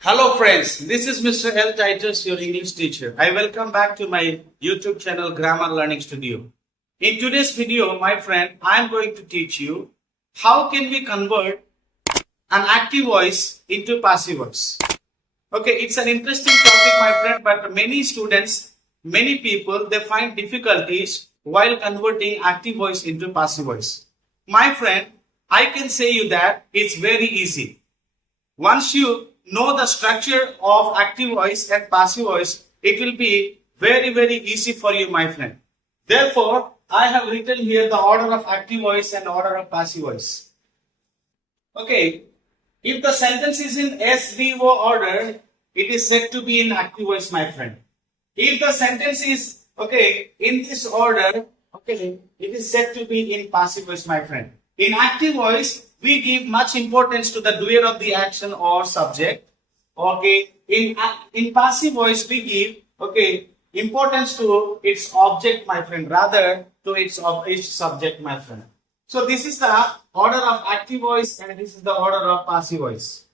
Hello friends, this is Mr. L. Titus, your English teacher. I welcome back to my YouTube channel Grammar Learning Studio. In today's video, my friend, I am going to teach you how can we convert an active voice into passive voice. Okay, it's an interesting topic, my friend, but many students, many people, they find difficulties while converting active voice into passive voice. My friend, I can say you that it's very easy. Once you know the structure of active voice and passive voice, it will be very easy for you, my friend. Therefore, I have written here the order of active voice and order of passive voice. Okay, if the sentence is in SVO order, it is said to be in active voice, my friend. If the sentence is in this order, it is said to be in passive voice, my friend. In active voice, we give much importance to the doer of the action or subject. Okay, in passive voice, we give importance to its object, my friend, rather to its subject, my friend. So this is the order of active voice and this is the order of passive voice.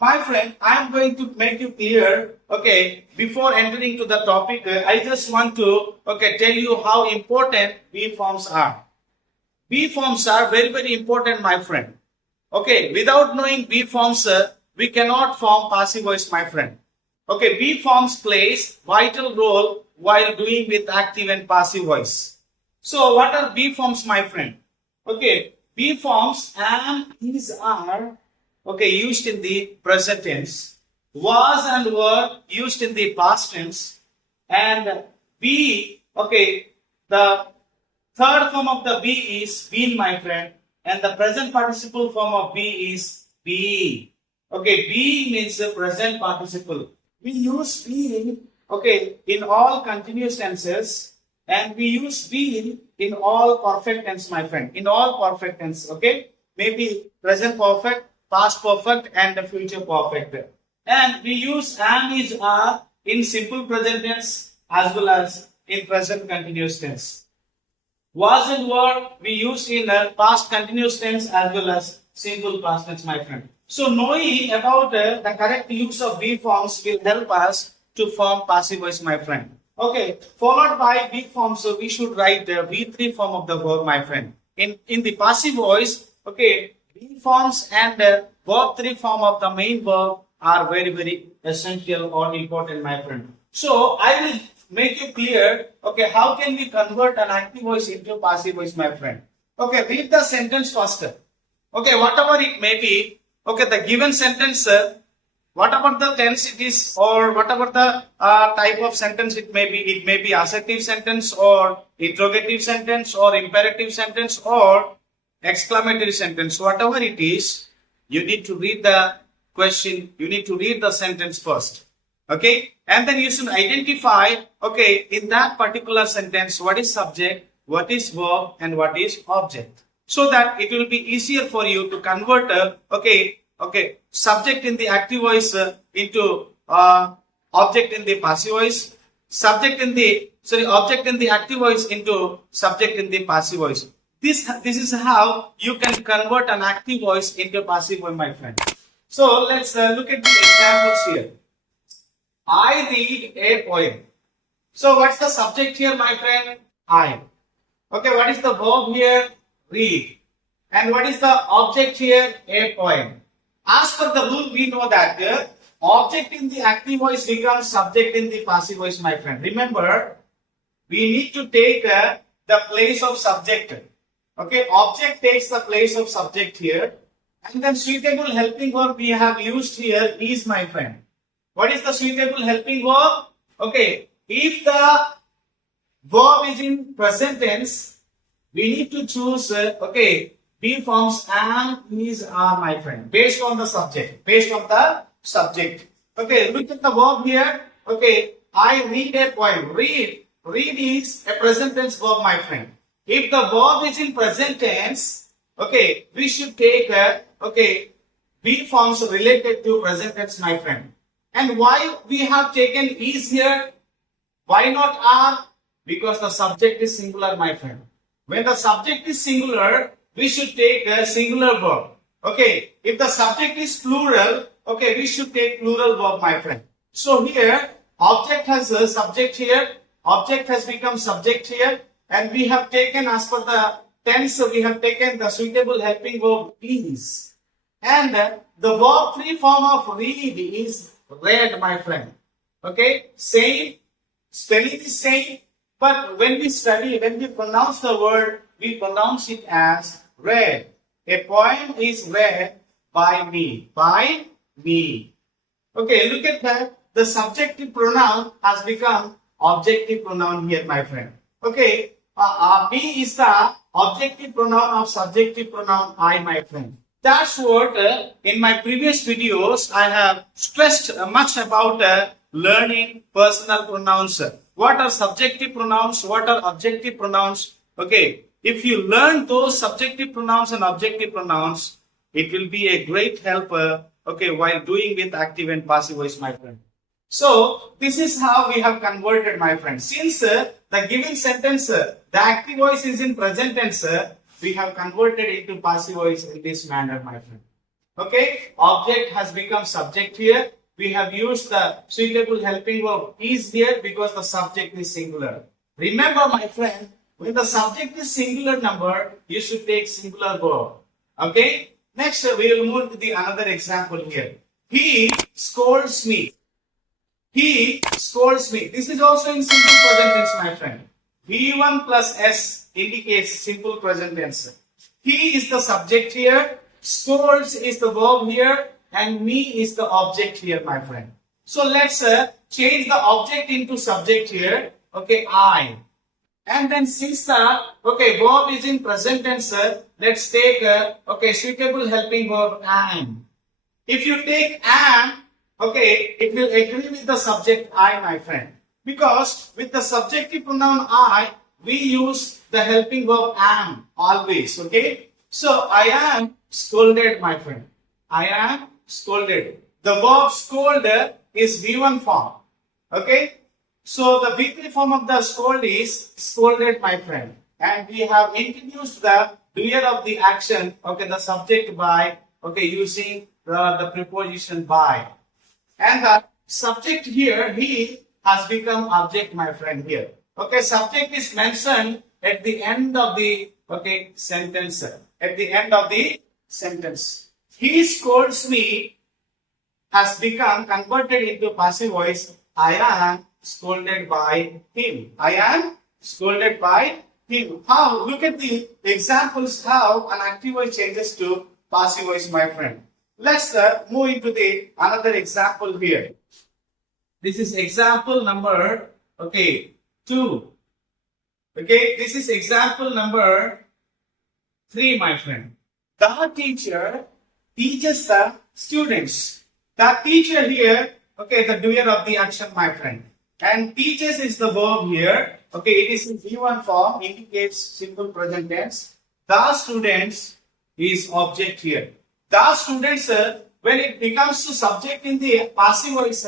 My friend, I am going to make you clear, before entering to the topic, I just want to, tell you how important V forms are. V forms are very important, my friend. Okay, without knowing V forms, we cannot form passive voice, my friend. Okay, V forms plays vital role while doing with active and passive voice. So, what are V forms, my friend? Okay, V forms am, is, are, used in the present tense. Was and were used in the past tense. And be, the third form of the be is been, my friend, and the present participle form of be is be. Okay, be means the present participle. We use be, in all continuous tenses, and we use be in all perfect tense, my friend. In all perfect tense, maybe present perfect, past perfect, and the future perfect. And we use am, is, are in simple present tense as well as in present continuous tense. Was and were we use in past continuous tense as well as simple past tense, my friend. So knowing about the correct use of V forms will help us to form passive voice, my friend. Okay, followed by V form, so we should write the V3 form of the verb, my friend. In the passive voice, V forms and verb 3 form of the main verb are very essential or important, my friend. So I will make you clear, how can we convert an active voice into passive voice, my friend? Okay, read the sentence faster. Okay, whatever it may be, the given sentence, whatever the tense it is or whatever the type of sentence it may be assertive sentence or interrogative sentence or imperative sentence or exclamatory sentence, whatever it is, you need to read the question, you need to read the sentence first. Okay, and then you should identify, in that particular sentence, what is subject, what is verb, and what is object. So that it will be easier for you to convert, subject in the active voice into object in the passive voice, object in the active voice into subject in the passive voice. This is how you can convert an active voice into passive voice, my friend. So let's look at the examples here. I read a poem. So what's the subject here, my friend? I. Okay, what is the verb here? Read. And what is the object here? A poem. As per the rule, we know that object in the active voice becomes subject in the passive voice, my friend. Remember, we need to take the place of subject. Okay, object takes the place of subject here. And then suitable helping verb we have used here is, my friend. What is the suitable helping verb? Okay, if the verb is in present tense, we need to choose, B forms am, is, are, my friend, based on the subject. Okay, look at the verb here. Okay, I read a poem. Read is a present tense verb, my friend. If the verb is in present tense, we should take, B forms related to present tense, my friend. And why we have taken is here? Why not are? Because the subject is singular, my friend. When the subject is singular, we should take a singular verb. Okay, if the subject is plural, okay, we should take plural verb, my friend. So here, object has a subject here, object has become subject here, and we have taken, as per the tense, we have taken the suitable helping verb is. And the verb free form of read is read, my friend. Okay, same, spelling is same, but when we study, when we pronounce the word, we pronounce it as read. A poem is read by me. By me. Okay, look at that. The subjective pronoun has become objective pronoun here, my friend. Okay, me is the objective pronoun of subjective pronoun I, my friend. That's what in my previous videos I have stressed much about learning personal pronouns. What are subjective pronouns? What are objective pronouns? Okay, if you learn those subjective pronouns and objective pronouns, it will be a great help, okay, while doing with active and passive voice, my friend. So, this is how we have converted, my friend. Since the given sentence, the active voice is in present tense, we have converted into passive voice in this manner, my friend. Okay, object has become subject here. We have used the suitable helping verb is here because the subject is singular. Remember, my friend, when the subject is singular number, you should take singular verb. Okay, next we will move to the another example here. He scolds me. He scolds me. This is also in simple present tense, my friend. V1 plus S indicates simple present tense. He is the subject here, scolds is the verb here, and me is the object here, my friend. So let's change the object into subject here. Okay, I. And then since the verb is in present tense, let's take suitable helping verb am. If you take am, okay, it will agree with the subject I, my friend. Because with the subjective pronoun I, we use the helping verb am always. Okay. So I am scolded, my friend. I am scolded. The verb scold is V1 form. Okay. So the V3 form of the scold is scolded, my friend. And we have introduced the doer of the action, okay, the subject by, okay, using the preposition by. And the subject here, he, has become object, my friend, here. Okay, subject is mentioned at the end of the, okay, sentence. At the end of the sentence. He scolds me has become converted into passive voice. I am scolded by him. I am scolded by him. How? Look at the examples how an active voice changes to passive voice, my friend. Let's move into the another example here. This is example number, okay, 2. Okay, this is example number 3, my friend. The teacher teaches the students. The teacher here, okay, the doer of the action, my friend. And teaches is the verb here. Okay, it is in V1 form, indicates simple present tense. The students is object here. The students, when it becomes to subject in the passive voice,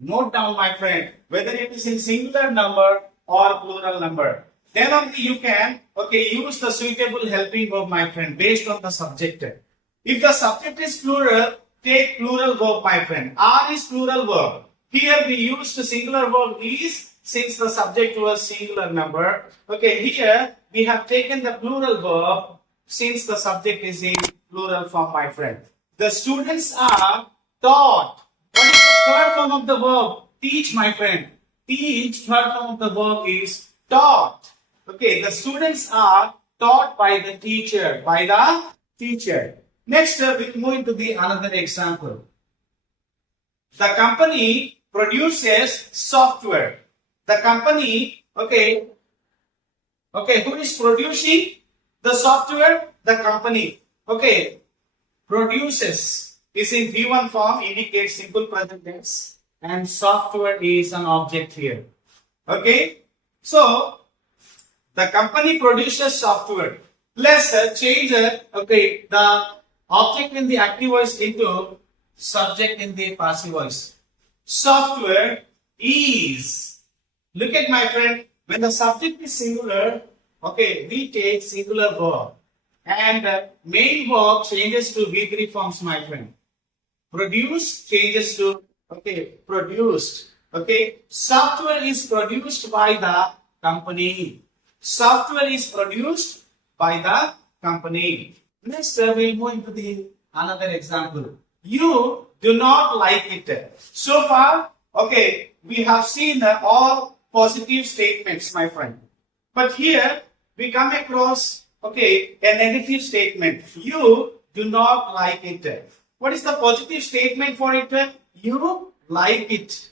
note down, my friend, whether it is in singular number or plural number. Then only you can, okay, use the suitable helping verb, my friend, based on the subject. If the subject is plural, take plural verb, my friend. Are is plural verb. Here we use the singular verb is since the subject was singular number. Okay, here we have taken the plural verb since the subject is in plural form, my friend. The students are taught. What is the third form of the verb? Teach, my friend. Teach, third form of the verb is taught. Okay, the students are taught by the teacher. By the teacher. Next, we'll move into the another example. The company produces software. The company, okay, who is producing the software? The company. Okay, produces is in V1 form, indicates simple present tense, and software is an object here. Okay, so the company produces software. Let's change the object in the active voice into subject in the passive voice. Software is. Look at, my friend, when the subject is singular, okay, we take singular verb. And main verb changes to V3 forms, my friend. Produce changes to, okay, produced. Okay, software is produced by the company. Software is produced by the company. Next, we'll move into the another example. You do not like it. So far, okay, we have seen all positive statements, my friend. But here we come across, okay, a negative statement. You do not like it. What is the positive statement for it? You like it.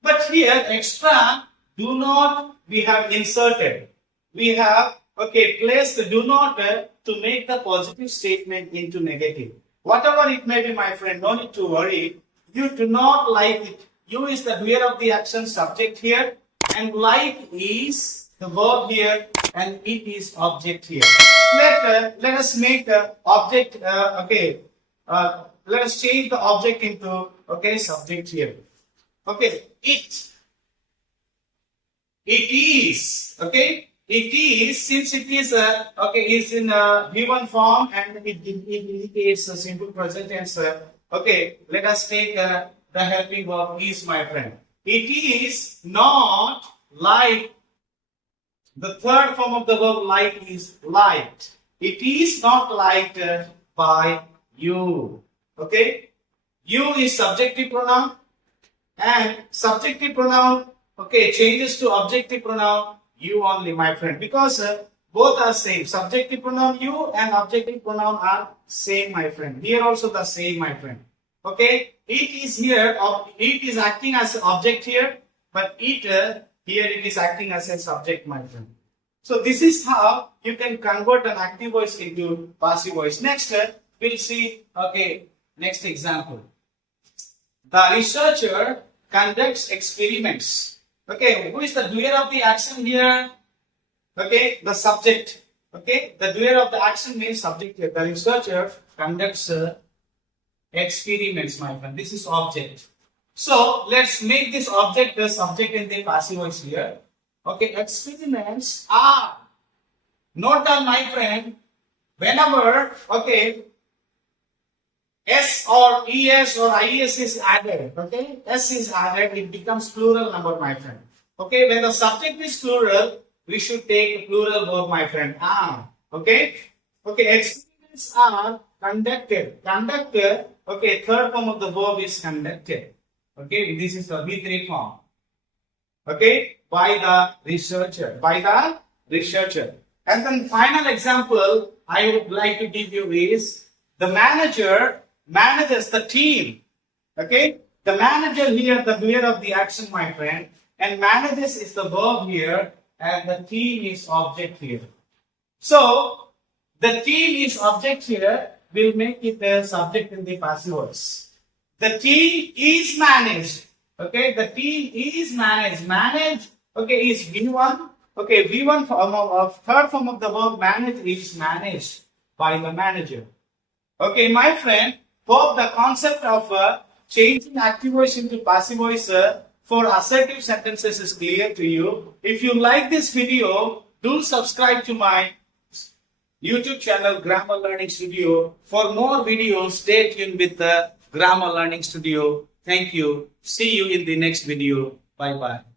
But here extra do not we have inserted. We have, okay, placed the do not to make the positive statement into negative. Whatever it may be, my friend, no need to worry. You do not like it. You is the doer of the action, subject here, and like is the verb here, and it is object here. Let us make the object, let us change the object into, okay, subject here. Okay, it is, okay, it is, since it is, is in V1 form and it indicates a simple present tense. Okay, let us take the helping verb is, my friend. It is not like, the third form of the verb like is liked. It is not liked by you. Okay, you is subjective pronoun, and subjective pronoun, okay, changes to objective pronoun you only, my friend, because both are same. Subjective pronoun you and objective pronoun are same, my friend. Here also the same, my friend. Okay, it is here, it is acting as an object here, but it here it is acting as a subject, my friend. So this is how you can convert an active voice into passive voice. Next, we'll see, okay, next example. The researcher conducts experiments. Okay, who is the doer of the action here? Okay, the subject. Okay, the doer of the action means subject here. The researcher conducts experiments, my friend. This is object. So let's make this object the subject in the passive voice here. Okay, experiments are. Note down, my friend, whenever, okay, S or ES or IES is added, okay, S is added, it becomes plural number, my friend. Okay, when the subject is plural, we should take plural verb, my friend. Okay, okay, experiments are conducted. Conducted, okay, third form of the verb is conducted. Okay, this is the V3 form. Okay, by the researcher. By the researcher. And then final example I would like to give you is the manager manages the team. Okay, the manager here, the doer of the action, my friend, and manages is the verb here, and the team is object here. So the team is object here, will make it a subject in the passive voice. The team is managed. Okay, the team is managed. Manage, okay, is V1. Okay, V1 form of third form of the verb manage is managed by the manager. Okay, my friend, hope the concept of changing active voice into passive voice for assertive sentences is clear to you. If you like this video, do subscribe to my YouTube channel Grammar Learning Studio. For more videos, stay tuned with the Grammar Learning Studio. Thank you. See you in the next video. Bye bye.